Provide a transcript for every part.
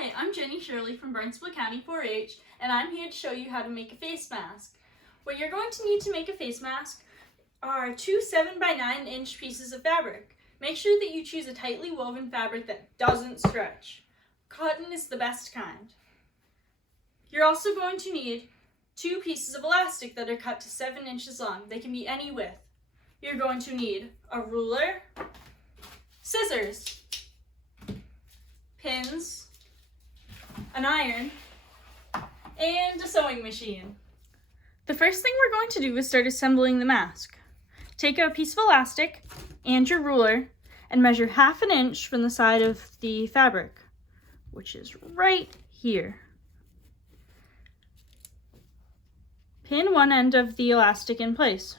Hi, I'm Jenny Shirley from Barnstable County 4-H, and I'm here to show you how to make a face mask. What you're going to need to make a face mask are two 7x9-inch pieces of fabric. Make sure that you choose a tightly woven fabric that doesn't stretch. Cotton is the best kind. You're also going to need two pieces of elastic that are cut to 7 inches long. They can be any width. You're going to need a ruler, scissors, pins, an iron, and a sewing machine. The first thing we're going to do is start assembling the mask. Take a piece of elastic and your ruler and measure 1/2 inch from the side of the fabric, which is right here. Pin one end of the elastic in place.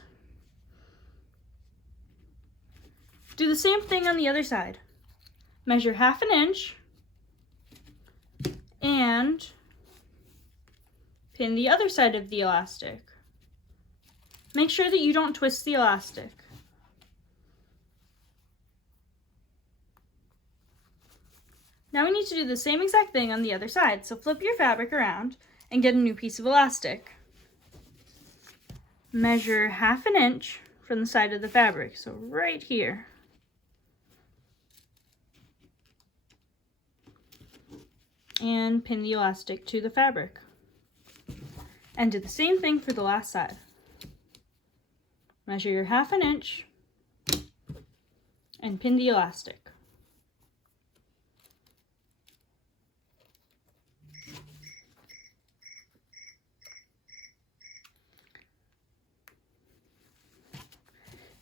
Do the same thing on the other side. Measure 1/2 inch and pin the other side of the elastic. Make sure that you don't twist the elastic. Now we need to do the same exact thing on the other side, so flip your fabric around and get a new piece of elastic. Measure 1/2 inch from the side of the fabric, so right here. And pin the elastic to the fabric. And do the same thing for the last side. Measure your 1/2 inch and pin the elastic.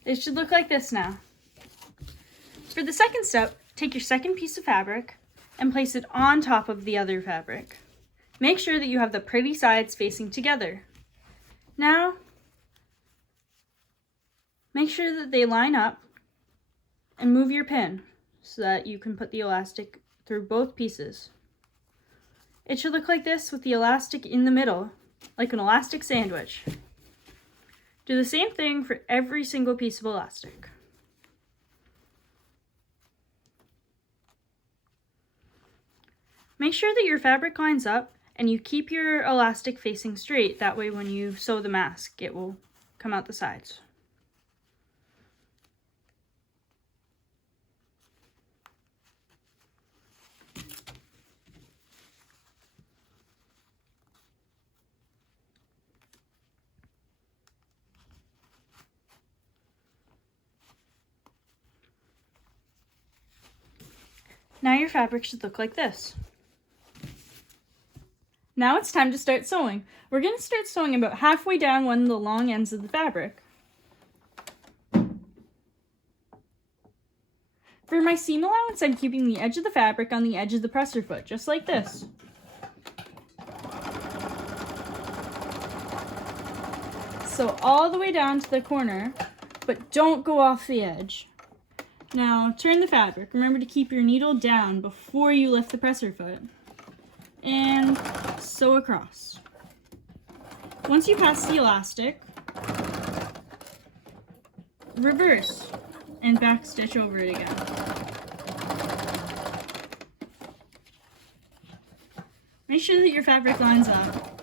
It should look like this now. For the second step, take your second piece of fabric and place it on top of the other fabric. Make sure that you have the pretty sides facing together. Now, make sure that they line up and move your pin so that you can put the elastic through both pieces. It should look like this with the elastic in the middle, like an elastic sandwich. Do the same thing for every single piece of elastic. Make sure that your fabric lines up and you keep your elastic facing straight. That way when you sew the mask, it will come out the sides. Now your fabric should look like this. Now it's time to start sewing. We're going to start sewing about halfway down one of the long ends of the fabric. For my seam allowance, I'm keeping the edge of the fabric on the edge of the presser foot, just like this. Sew all the way down to the corner, but don't go off the edge. Now turn the fabric. Remember to keep your needle down before you lift the presser foot. And sew across. Once you pass the elastic, reverse and back stitch over it again. Make sure that your fabric lines up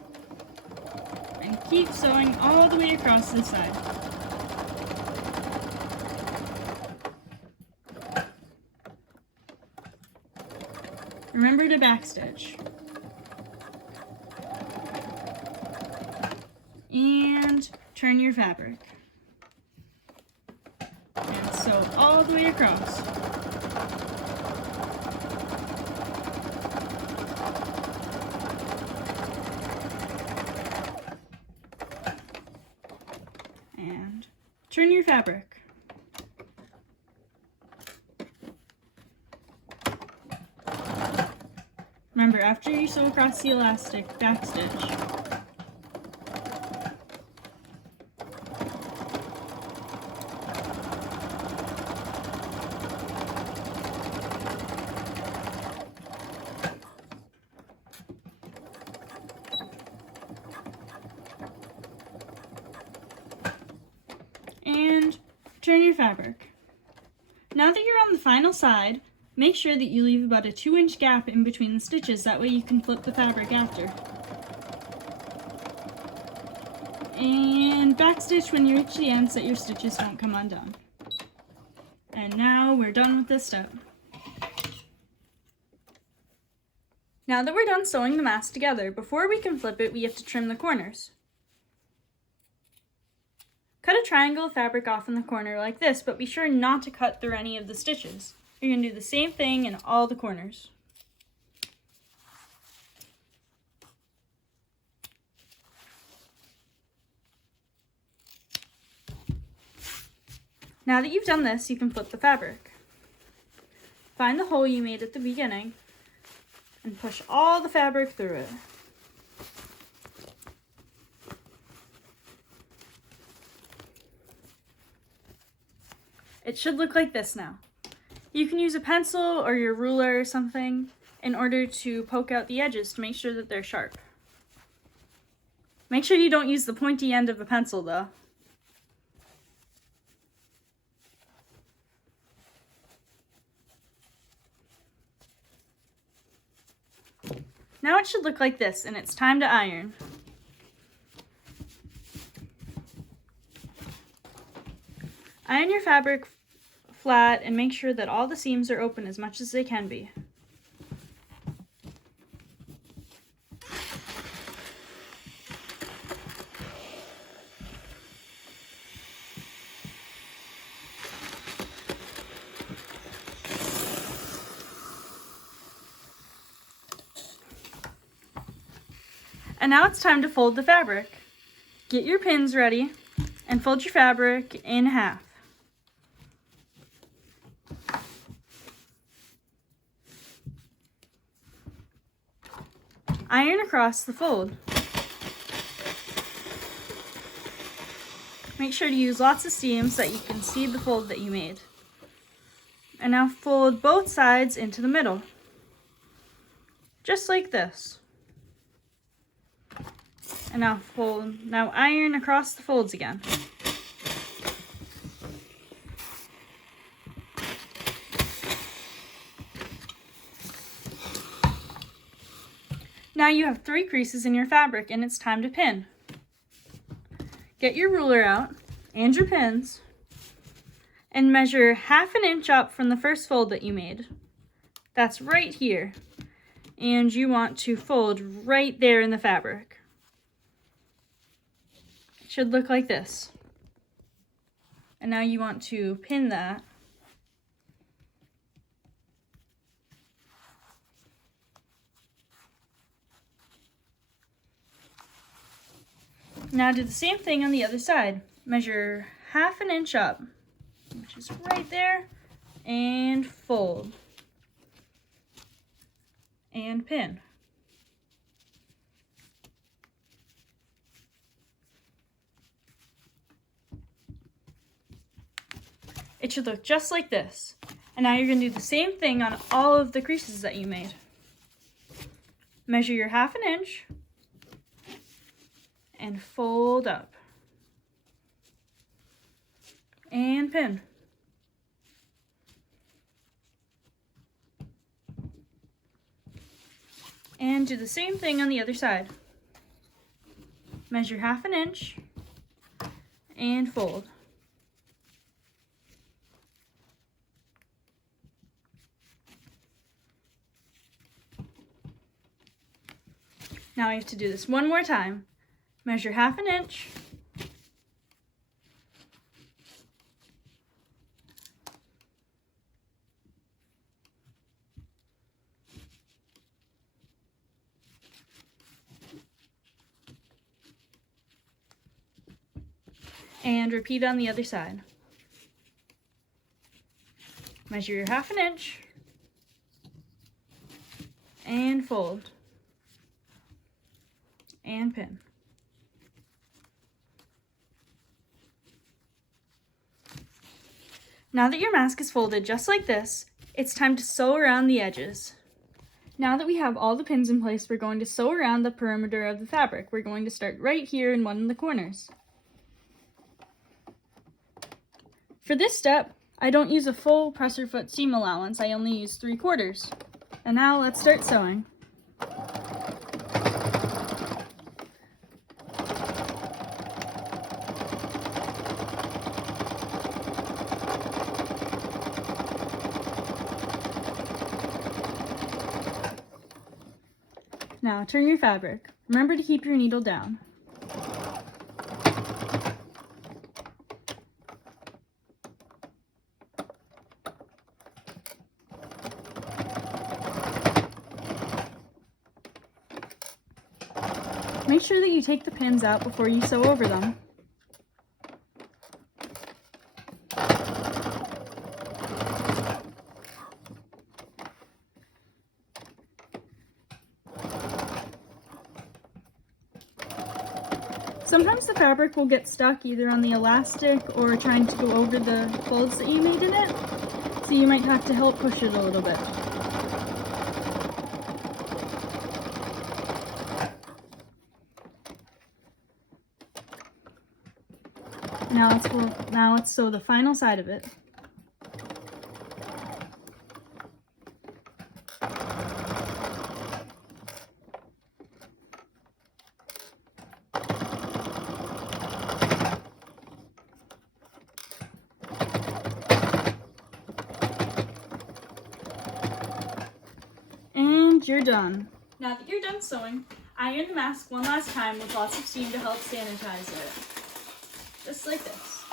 and keep sewing all the way across this side. Remember to backstitch. And turn your fabric. And sew all the way across. And turn your fabric. Remember, after you sew across the elastic, backstitch. And turn your fabric. Now that you're on the final side, Make sure that you leave about a 2-inch gap in between the stitches, that way you can flip the fabric after. And backstitch when you reach the end so that your stitches don't come undone. And now we're done with this step. Now that we're done sewing the mask together, before we can flip it, we have to trim the corners. Cut a triangle of fabric off in the corner like this, but be sure not to cut through any of the stitches. You're going to do the same thing in all the corners. Now that you've done this, you can flip the fabric. Find the hole you made at the beginning and push all the fabric through it. It should look like this now. You can use a pencil or your ruler or something in order to poke out the edges to make sure that they're sharp. Make sure you don't use the pointy end of the pencil though. Now it should look like this, and it's time to iron. Iron your fabric flat and make sure that all the seams are open as much as they can be. And now it's time to fold the fabric. Get your pins ready and fold your fabric in half. Iron across the fold. Make sure to use lots of seam so that you can see the fold that you made. And now fold both sides into the middle, just like this. And now iron across the folds again. Now you have 3 creases in your fabric and it's time to pin. Get your ruler out and your pins and measure 1/2 inch up from the first fold that you made. That's right here. And you want to fold right there in the fabric. It should look like this. And now you want to pin that. Now do the same thing on the other side. Measure 1/2 inch up, which is right there, and fold. And pin. It should look just like this. And now you're going to do the same thing on all of the creases that you made. Measure your 1/2 inch and fold up. And pin. And do the same thing on the other side. Measure 1/2 inch and fold. Now I have to do this one more time. Measure 1/2 inch and repeat on the other side. Measure your 1/2 inch and fold and pin. Now that your mask is folded just like this, it's time to sew around the edges. Now that we have all the pins in place, we're going to sew around the perimeter of the fabric. We're going to start right here in one of the corners. For this step, I don't use a full presser foot seam allowance, I only use 3/4. And now let's start sewing. Now turn your fabric. Remember to keep your needle down. Make sure that you take the pins out before you sew over them. Sometimes the fabric will get stuck either on the elastic or trying to go over the folds that you made in it, so you might have to help push it a little bit. Now let's sew the final side of it. And you're done. Now that you're done sewing, iron the mask one last time with lots of steam to help sanitize it. Just like this.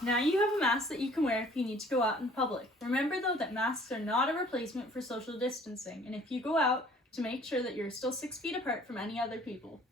Now you have a mask that you can wear if you need to go out in public. Remember though that masks are not a replacement for social distancing, and if you go out, to make sure that you're still 6 feet apart from any other people.